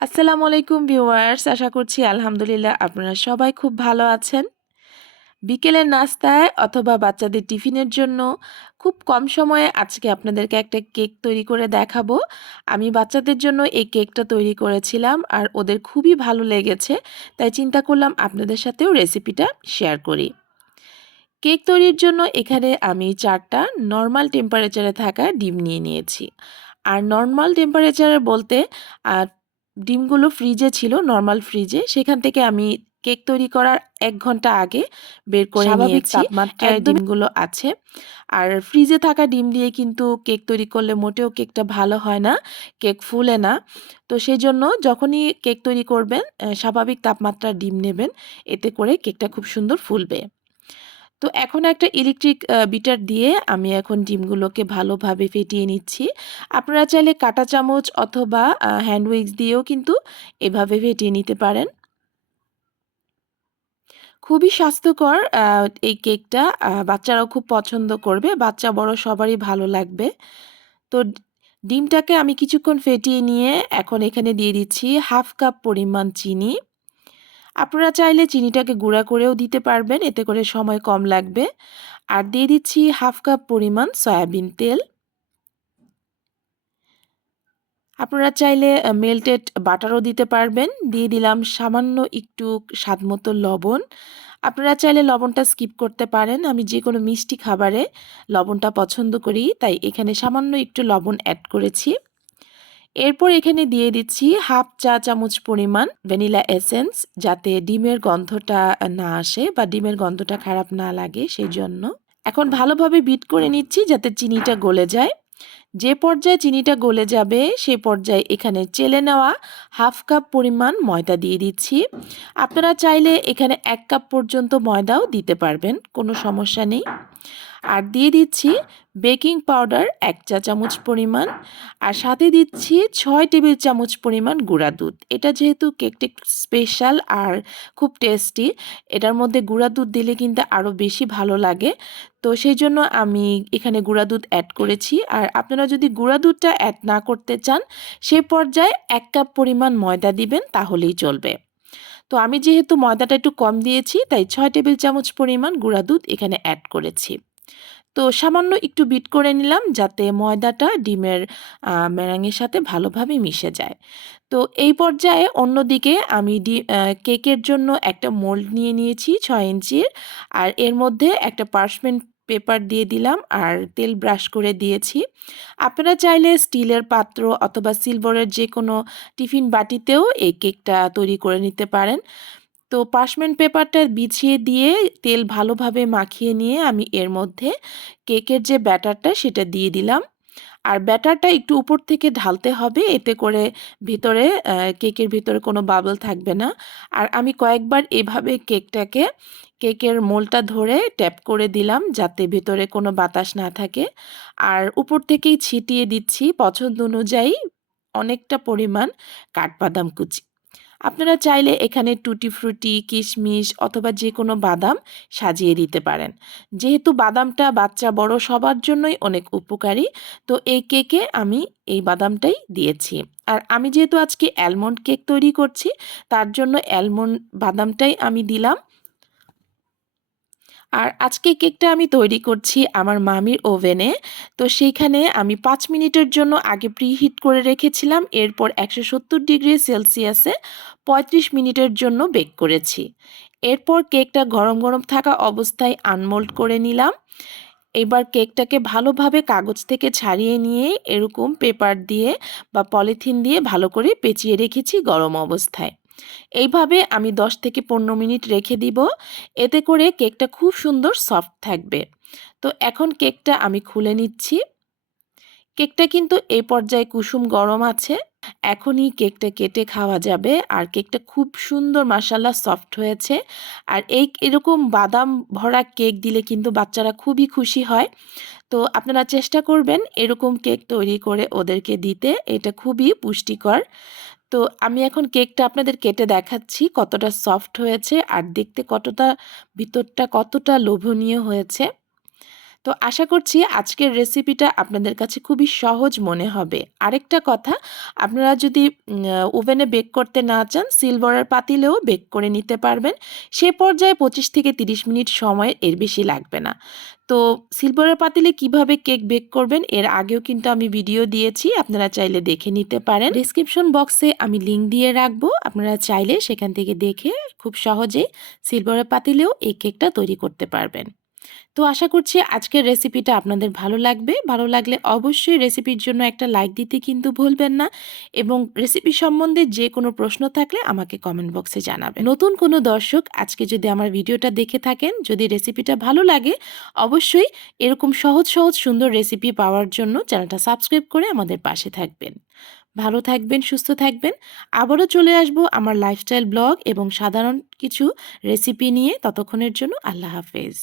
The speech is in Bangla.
আসসালামু আলাইকুম ভিউয়ার্স, আশা করছি আলহামদুলিল্লাহ আপনারা সবাই খুব ভালো আছেন। বিকেলের নাস্তায় অথবা বাচ্চাদের টিফিনের জন্য খুব কম সময়ে আজকে আপনাদেরকে একটা কেক তৈরি করে দেখাবো। আমি বাচ্চাদের জন্য এই কেকটা তৈরি করেছিলাম আর ওদের খুবই ভালো লেগেছে, তাই চিন্তা করলাম আপনাদের সাথেও রেসিপিটা শেয়ার করি। কেক তৈরির জন্য এখানে আমি 4টা নর্মাল টেম্পারেচারে থাকা ডিম নিয়ে নিয়েছি। আর নর্মাল টেম্পারেচারে বলতে ডিমগুলো ফ্রিজে ছিল, নর্মাল ফ্রিজে। সেখান থেকে আমি কেক তৈরি করার ১ ঘন্টা আগে বের করে স্বাভাবিক নিয়েছি। তাপমাত্রায় একদমই ডিমগুলো আছে। আর ফ্রিজে থাকা ডিম দিয়ে কিন্তু কেক তৈরি করলে মোটেও কেকটা ভালো হয় না, কেক ফুলে না। তো সেজন্য যখনই কেক তৈরি করবেন স্বাভাবিক তাপমাত্রার ডিম নেবেন, এতে করে কেকটা খুব সুন্দর ফুলবে। তো এখন একটা ইলেকট্রিক বিটার দিয়ে আমি এখন ডিমগুলোকে ভালোভাবে ফেটিয়ে নিচ্ছি। আপনারা চাইলে কাঁটা চামচ অথবা হ্যান্ড উইক্স দিয়েও কিন্তু এভাবে ফেটিয়ে নিতে পারেন। খুবই স্বাস্থ্যকর এই কেকটা, বাচ্চারাও খুব পছন্দ করবে, বাচ্চা বড় সবারই ভালো লাগবে। তো ডিমটাকে আমি কিছুক্ষণ ফেটিয়ে নিয়ে এখন এখানে দিয়ে দিচ্ছি 1/2 কাপ পরিমাণ চিনি। আপনারা চাইলে চিনিটাকে গুঁড়া করেও দিতে পারবেন, এতে করে সময় কম লাগবে। আর দিয়ে দিচ্ছি 1/2 কাপ পরিমাণ সয়াবিন তেল। আপনারা চাইলে মেল্টেড বাটারও দিতে পারবেন। দিয়ে দিলাম সামান্য একটু স্বাদমতো লবণ। আপনারা চাইলে লবণটা স্কিপ করতে পারেন। আমি যেকোনো মিষ্টি খাবারে লবণটা পছন্দ করি, তাই এখানে সামান্য একটু লবণ অ্যাড করেছি। এরপর এখানে দিয়ে দিচ্ছি 1/2 চা চামচ পরিমাণ ভ্যানিলা এসেন্স, যাতে ডিমের গন্ধটা না আসে বা ডিমের গন্ধটা খারাপ না লাগে সেইজন্য। এখন ভালোভাবে বিট করে নিচ্ছি যাতে চিনিটা গলে যায়। যে পর্যায়ে চিনিটা গলে যাবে সে পর্যায়ে এখানে চেলে নেওয়া 1/2 কাপ পরিমাণ ময়দা দিয়ে দিচ্ছি। আপনারা চাইলে এখানে 1 কাপ পর্যন্ত ময়দাও দিতে পারবেন, কোনো সমস্যা নেই। আর দিয়ে দিচ্ছি বেকিং পাউডার 1 চা চামচ পরিমাণ। আর সাথে দিচ্ছি 6 টেবিল চামচ পরিমাণ গুঁড়া দুধ। এটা যেহেতু কেকটা একটু স্পেশাল আর খুব টেস্টি, এটার মধ্যে গুঁড়া দুধ দিলে কিন্তু আরও বেশি ভালো লাগে। তো সেই জন্য আমি এখানে গুঁড়া দুধ অ্যাড করেছি। আর আপনারা যদি গুঁড়া দুধটা অ্যাড না করতে চান, সে পর্যায়ে 1 কাপ পরিমাণ ময়দা দিবেন, তাহলেই চলবে। তো আমি যেহেতু ময়দাটা একটু কম দিয়েছি, তাই 6 টেবিল চামচ পরিমাণ গুঁড়া দুধ এখানে অ্যাড করেছি। তো সামান্য একটু বিট করে নিলাম যাতে ময়দাটা ডিমের মেরাঙের সাথে ভালোভাবে মিশে যায়। তো এই পর্যায়ে অন্যদিকে আমি কেকের জন্য একটা মোল্ড নিয়ে নিয়েছি 6 ইঞ্চির। আর এর মধ্যে একটা পার্চমেন্ট পেপার দিয়ে দিলাম আর তেল ব্রাশ করে দিয়েছি। আপনারা চাইলে স্টিলের পাত্র অথবা সিলভারের যে কোনো টিফিন বাটিতেও এই কেকটা তৈরি করে নিতে পারেন। তো পার্চমেন্ট পেপারটা বিছিয়ে দিয়ে তেল ভালোভাবে মাখিয়ে নিয়ে আমি এর মধ্যে কেকের যে ব্যাটারটা সেটা দিয়ে দিলাম। আর ব্যাটারটা একটু উপর থেকে ঢালতে হবে, এতে করে ভিতরে কেকের ভিতরে কোনো বাবল থাকবে না। আর আমি কয়েকবার এভাবে কেকের মোলটা ধরে ট্যাপ করে দিলাম যাতে ভেতরে কোনো বাতাস না থাকে। আর উপর থেকেই ছিটিয়ে দিচ্ছি পছন্দ অনুযায়ী অনেকটা পরিমাণ কাঠবাদাম কুচি। আপনারা চাইলে এখানে টুটি ফ্রুটি, কিশমিশ অথবা যে কোনো বাদাম সাজিয়ে দিতে পারেন। যেহেতু বাদামটা বাচ্চা বড় সবার জন্যই অনেক উপকারী, তো এই কেকে আমি এই বাদামটাই দিয়েছি। আর আমি যেহেতু আজকে অ্যালমন্ড কেক তৈরি করছি, তার জন্য অ্যালমন্ড বাদামটাই আমি দিলাম। আর আজকে কেকটা আমি তৈরি করছি আমার মামির ওভেনে। তো সেইখানে আমি 5 মিনিটের জন্য আগে প্রিহিট করে রেখেছিলাম। এরপর 170 ডিগ্রি সেলসিয়াসে 35 মিনিটের জন্য বেক করেছি। এরপর কেকটা গরম গরম থাকা অবস্থায় আনমোল্ড করে নিলাম। এবার কেকটাকে ভালোভাবে কাগজ থেকে ছাড়িয়ে নিয়ে এরকম পেপার দিয়ে বা পলিথিন দিয়ে ভালো করে পেঁচিয়ে রেখেছি গরম অবস্থায়। এইভাবে আমি 10 থেকে 15 মিনিট রেখে দিব। এতে করে কেকটা খুব সুন্দর সফট থাকবে। তো এখন কেকটা আমি খুলে নিচ্ছি। কেকটা কিন্তু এই পর্যায়ে কুসুম গরম আছে। এখনই কেকটা কেটে খাওয়া যাবে। আর কেকটা খুব সুন্দর মাশাআল্লাহ সফট হয়েছে। আর এরকম বাদাম ভরা কেক দিলে কিন্তু বাচ্চারা খুবই খুশি হয়। তো আপনারা চেষ্টা করবেন এরকম কেক তৈরি করে ওদেরকে দিতে। এটা খুবই পুষ্টিকর। তো আমি এখন কেকটা আপনাদের কেটে দেখাচ্ছি কতটা সফট হয়েছে আর দেখতে কতটা ভিতরটা কতটা লোভনীয় হয়েছে। তো আশা করছি আজকের রেসিপিটা আপনাদের কাছে খুবই সহজ মনে হবে। আরেকটা কথা, আপনারা যদি ওভেনে বেক করতে না চান, সিলভারের পাতিলেও বেক করে নিতে পারবেন। সে পর্যায়ে 25 থেকে 30 মিনিট সময় এর বেশি লাগবে না। তো সিলভারের পাতিলে কিভাবে কেক বেক করবেন এর আগেও কিন্তু আমি ভিডিও দিয়েছি, আপনারা চাইলে দেখে নিতে পারেন। ডেসক্রিপশন বক্সে আমি লিংক দিয়ে রাখবো, আপনারা চাইলে সেখান থেকে দেখে খুব সহজেই সিলভারের পাতিলেও এই কেকটা তৈরি করতে পারবেন। তো আশা করছি আজকের রেসিপিটা আপনাদের ভালো লাগবে। ভালো লাগলে অবশ্যই রেসিপির জন্য একটা লাইক দিতে কিন্তু ভুলবেন না, এবং রেসিপি সম্বন্ধে যে কোনো প্রশ্ন থাকলে আমাকে কমেন্ট বক্সে জানাবেন। নতুন কোনো দর্শক আজকে যদি আমার ভিডিওটা দেখে থাকেন, যদি রেসিপিটা ভালো লাগে, অবশ্যই এরকম সহজ সহজ সুন্দর রেসিপি পাওয়ার জন্য চ্যানেলটা সাবস্ক্রাইব করে আমাদের পাশে থাকবেন। ভালো থাকবেন, সুস্থ থাকবেন। আবারও চলে আসবো আমার লাইফস্টাইল ব্লগ এবং সাধারণ কিছু রেসিপি নিয়ে। ততক্ষণের জন্য আল্লাহ হাফেজ।